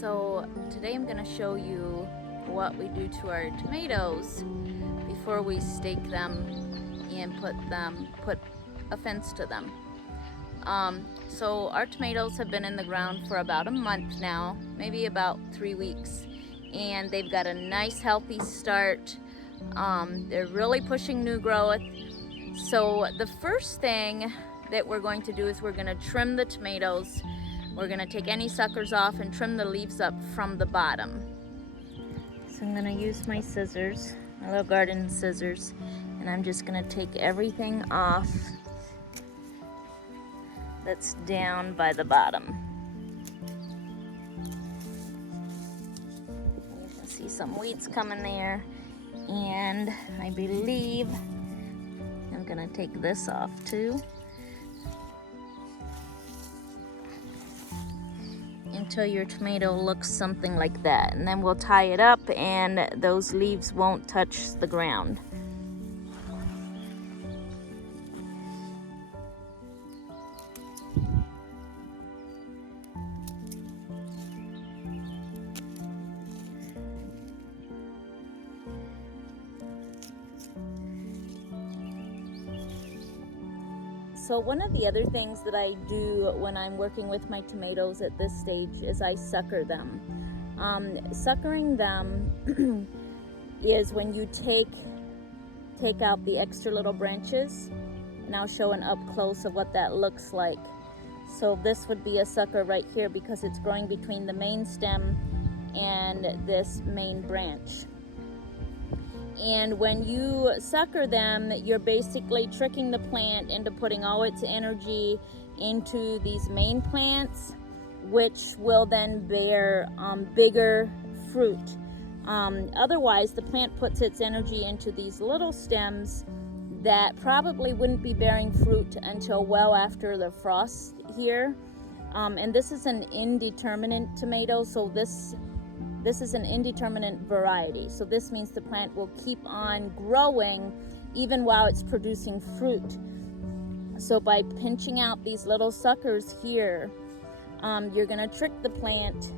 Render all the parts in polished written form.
So today I'm going to show you what we do to our tomatoes before we stake them and put a fence to them. So our tomatoes have been in the ground for about a month now, maybe about 3 weeks, and they've got a nice healthy start. They're really pushing new growth. So the first thing that we're going to do is we're going to trim the tomatoes. We're going to take any suckers off and trim the leaves up from the bottom. So I'm going to use my scissors, my little garden scissors, and I'm just going to take everything off that's down by the bottom. You can see some weeds coming there, and I believe I'm going to take this off too, until your tomato looks something like that, and then we'll tie it up and those leaves won't touch the ground. So one of the other things that I do when I'm working with my tomatoes at this stage is I sucker them. Suckering them is when you take out the extra little branches, and I'll show an up close of what that looks like. So this would be a sucker right here because it's growing between the main stem and this main branch. And when you sucker them, you're basically tricking the plant into putting all its energy into these main plants, which will then bear bigger fruit. Otherwise, the plant puts its energy into these little stems that probably wouldn't be bearing fruit until well after the frost here. And this is an indeterminate tomato, so this is an indeterminate variety. So this means the plant will keep on growing even while it's producing fruit. So by pinching out these little suckers here, you're going to trick the plant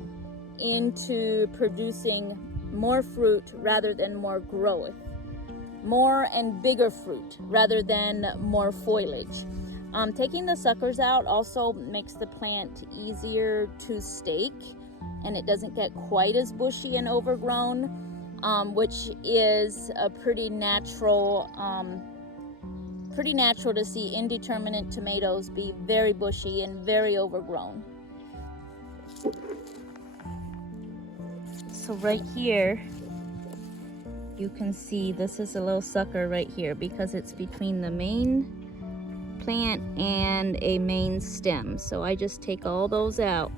into producing more fruit rather than more growth. More and bigger fruit rather than more foliage. Taking the suckers out also makes the plant easier to stake, and it doesn't get quite as bushy and overgrown, which is a pretty natural to see indeterminate tomatoes be very bushy and very overgrown. So right here, you can see this is a little sucker right here because it's between the main plant and a main stem. So I just take all those out.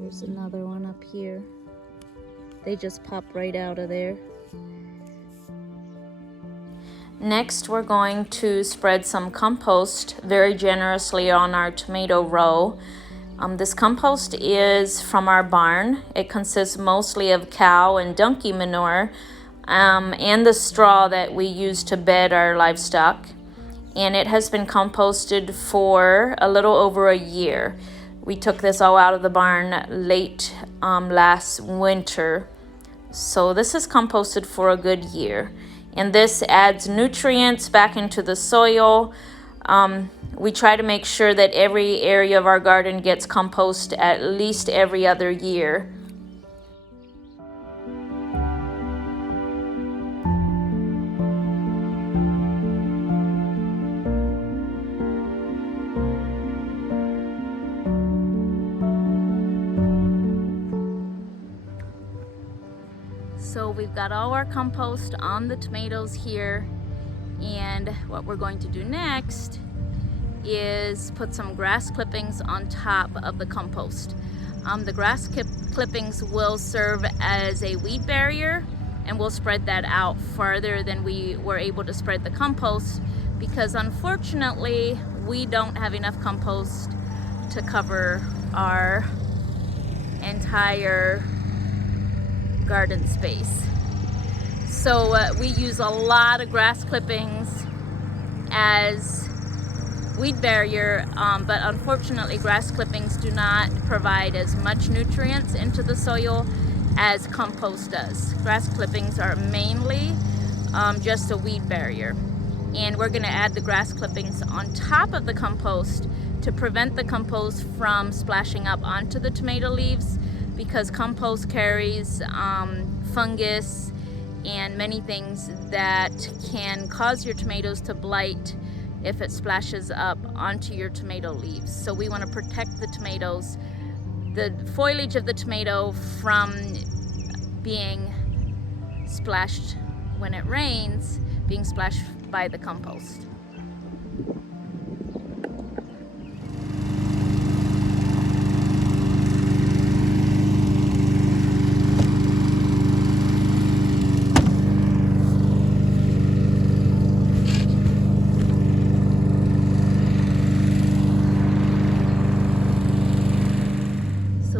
There's another one up here. They just pop right out of there. Next, we're going to spread some compost very generously on our tomato row. This compost is from our barn. It consists mostly of cow and donkey manure and the straw that we use to bed our livestock. And it has been composted for a little over a year. We took this all out of the barn late last winter. So this is composted for a good year. And this adds nutrients back into the soil. We try to make sure that every area of our garden gets compost at least every other year. So we've got all our compost on the tomatoes here, and what we're going to do next is put some grass clippings on top of the compost. The grass clippings will serve as a weed barrier, and we'll spread that out farther than we were able to spread the compost because unfortunately we don't have enough compost to cover our entire garden space. So we use a lot of grass clippings as weed barrier, but unfortunately grass clippings do not provide as much nutrients into the soil as compost does. Grass clippings are mainly just a weed barrier, and we're going to add the grass clippings on top of the compost to prevent the compost from splashing up onto the tomato leaves, because compost carries fungus and many things that can cause your tomatoes to blight if it splashes up onto your tomato leaves. So we want to protect the tomatoes, the foliage of the tomato, from being splashed when it rains, being splashed by the compost.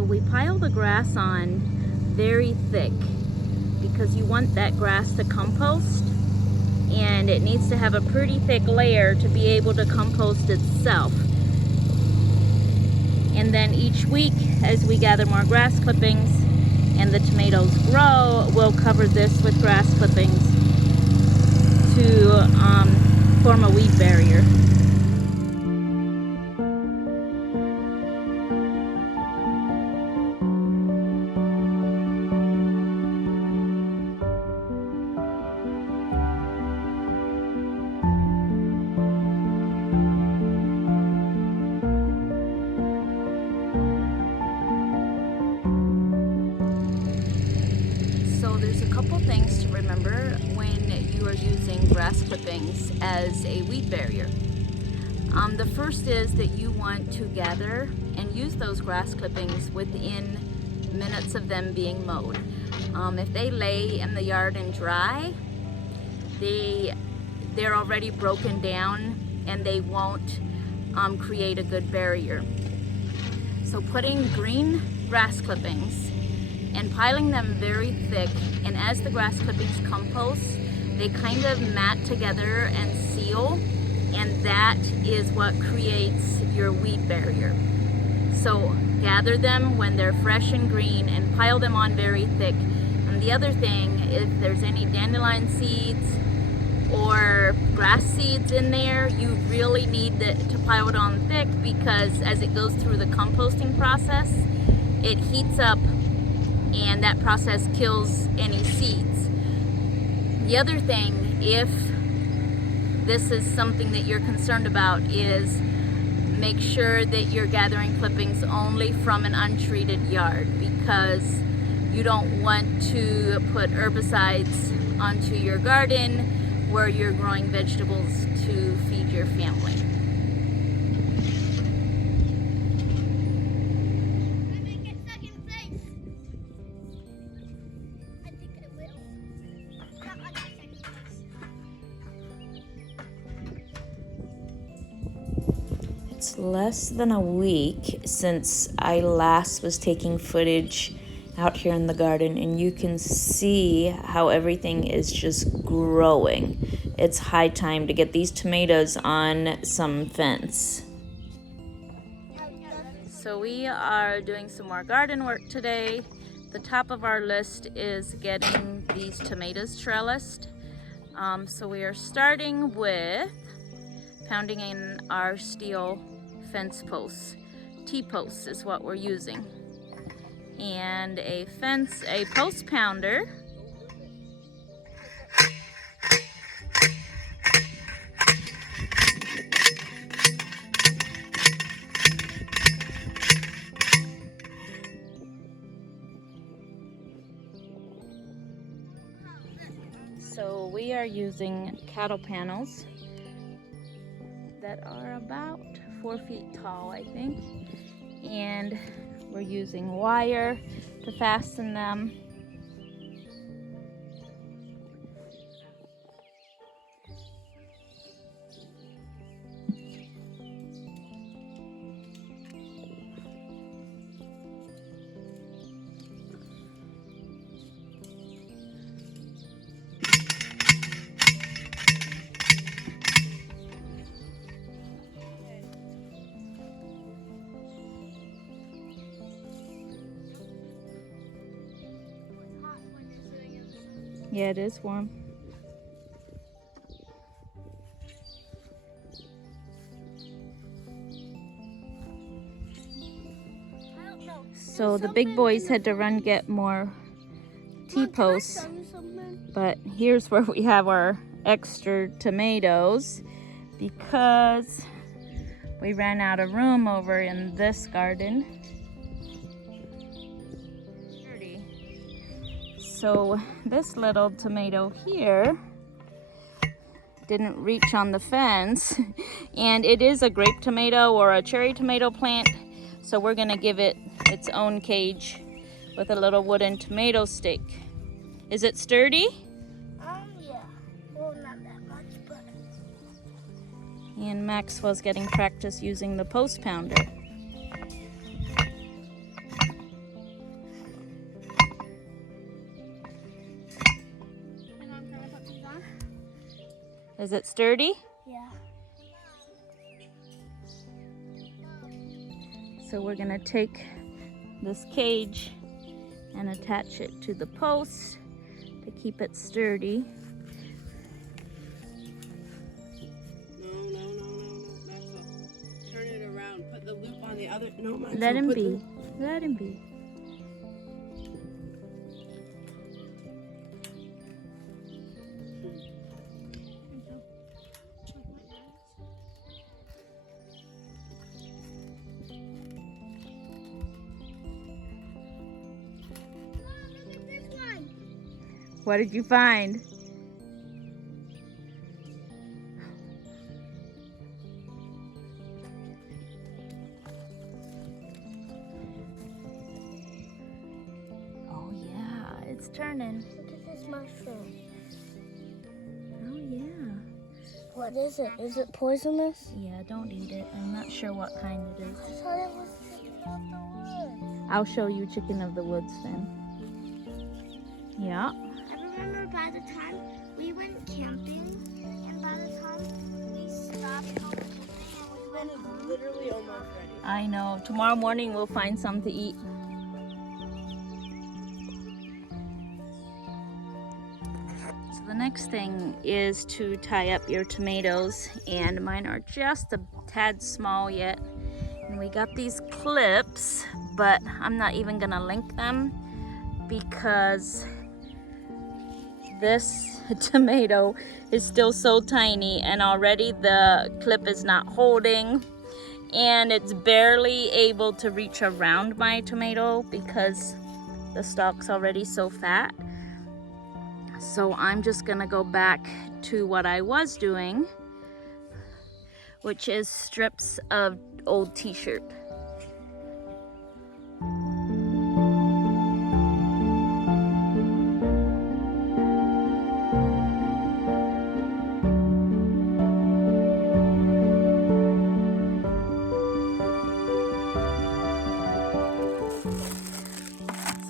We pile the grass on very thick because you want that grass to compost, and it needs to have a pretty thick layer to be able to compost itself. And then each week, as we gather more grass clippings and the tomatoes grow, we'll cover this with grass clippings to form a weed barrier. So there's a couple things to remember when you are using grass clippings as a weed barrier. The first is that you want to gather and use those grass clippings within minutes of them being mowed. If they lay in the yard and dry, they're already broken down and they won't create a good barrier. So putting green grass clippings and piling them very thick, and as the grass clippings compost, they kind of mat together and seal, and that is what creates your weed barrier. So gather them when they're fresh and green and pile them on very thick. And the other thing, if there's any dandelion seeds or grass seeds in there, you really need to pile it on thick, because as it goes through the composting process, it heats up and that process kills any seeds. The other thing, if this is something that you're concerned about, is make sure that you're gathering clippings only from an untreated yard, because you don't want to put herbicides onto your garden where you're growing vegetables to feed your family. It's less than a week since I last was taking footage out here in the garden, and you can see how everything is just growing. It's high time to get these tomatoes on some fence. So we are doing some more garden work today. The top of our list is getting these tomatoes trellised. So we are starting with pounding in our steel fence posts. T-posts is what we're using. And a post pounder. So we are using cattle panels that are about 4 feet tall, I think. And we're using wire to fasten them. Yeah, it is warm. So the big boys had to run get more T-posts, but here's where we have our extra tomatoes because we ran out of room over in this garden. So this little tomato here didn't reach on the fence, and it is a grape tomato or a cherry tomato plant, so we're gonna give it its own cage with a little wooden tomato stake. Is it sturdy? Yeah. Well, not that much, but... And Maxwell's getting practice using the post pounder. Is it sturdy? Yeah. So we're gonna take this cage and attach it to the post to keep it sturdy. No, Maxwell. Turn it around. Put the loop on the other. No, Maxwell. Let him be. Let him be. What did you find? Oh yeah, it's turning. Look at this mushroom. Oh yeah. What is it? Is it poisonous? Yeah, don't eat it. I'm not sure what kind it is. I thought it was chicken of the woods. I'll show you chicken of the woods then. Yeah. I remember by the time we went camping, and by the time we stopped going camping and we went home. Literally almost ready. I know. Tomorrow morning we'll find some to eat. So the next thing is to tie up your tomatoes, and mine are just a tad small yet. And we got these clips, but I'm not even gonna link them because this tomato is still so tiny and already the clip is not holding, and it's barely able to reach around my tomato because the stalk's already so fat. So I'm just gonna go back to what I was doing, which is strips of old t-shirt.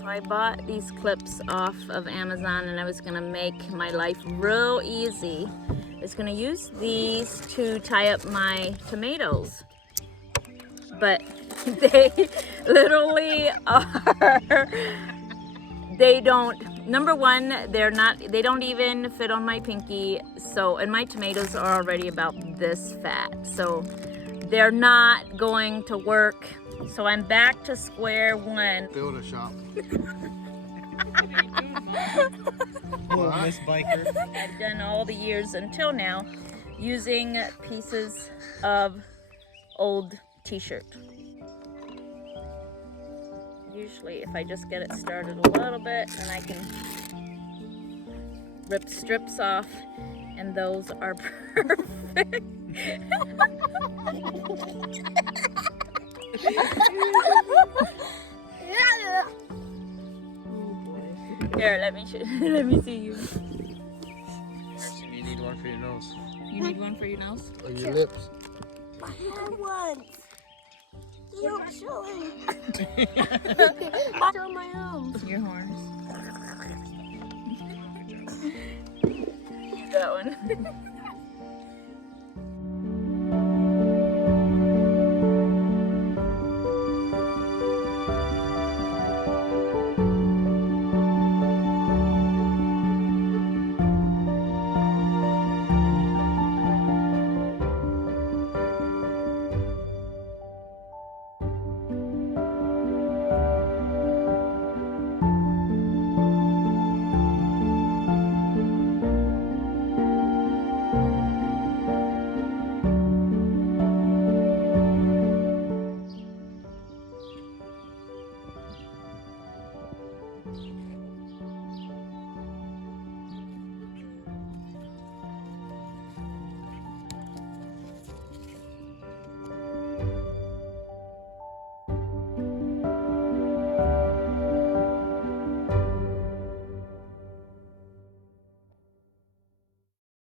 I bought these clips off of Amazon, and I was gonna make my life real easy. I was gonna use these to tie up my tomatoes, but they literally are, they don't, number one, they don't even fit on my pinky. So, and my tomatoes are already about this fat, so they're not going to work. So I'm back to square one. Build a shop. Oh, Miss Biker. I've done all the years until now using pieces of old t-shirt. Usually if I just get it started a little bit, then I can rip strips off, and those are perfect. Here, let me see you. You need one for your nose. You need one for your nose? Or your lips. I had one. You don't show it. Show my arms. Your horns. Use that one.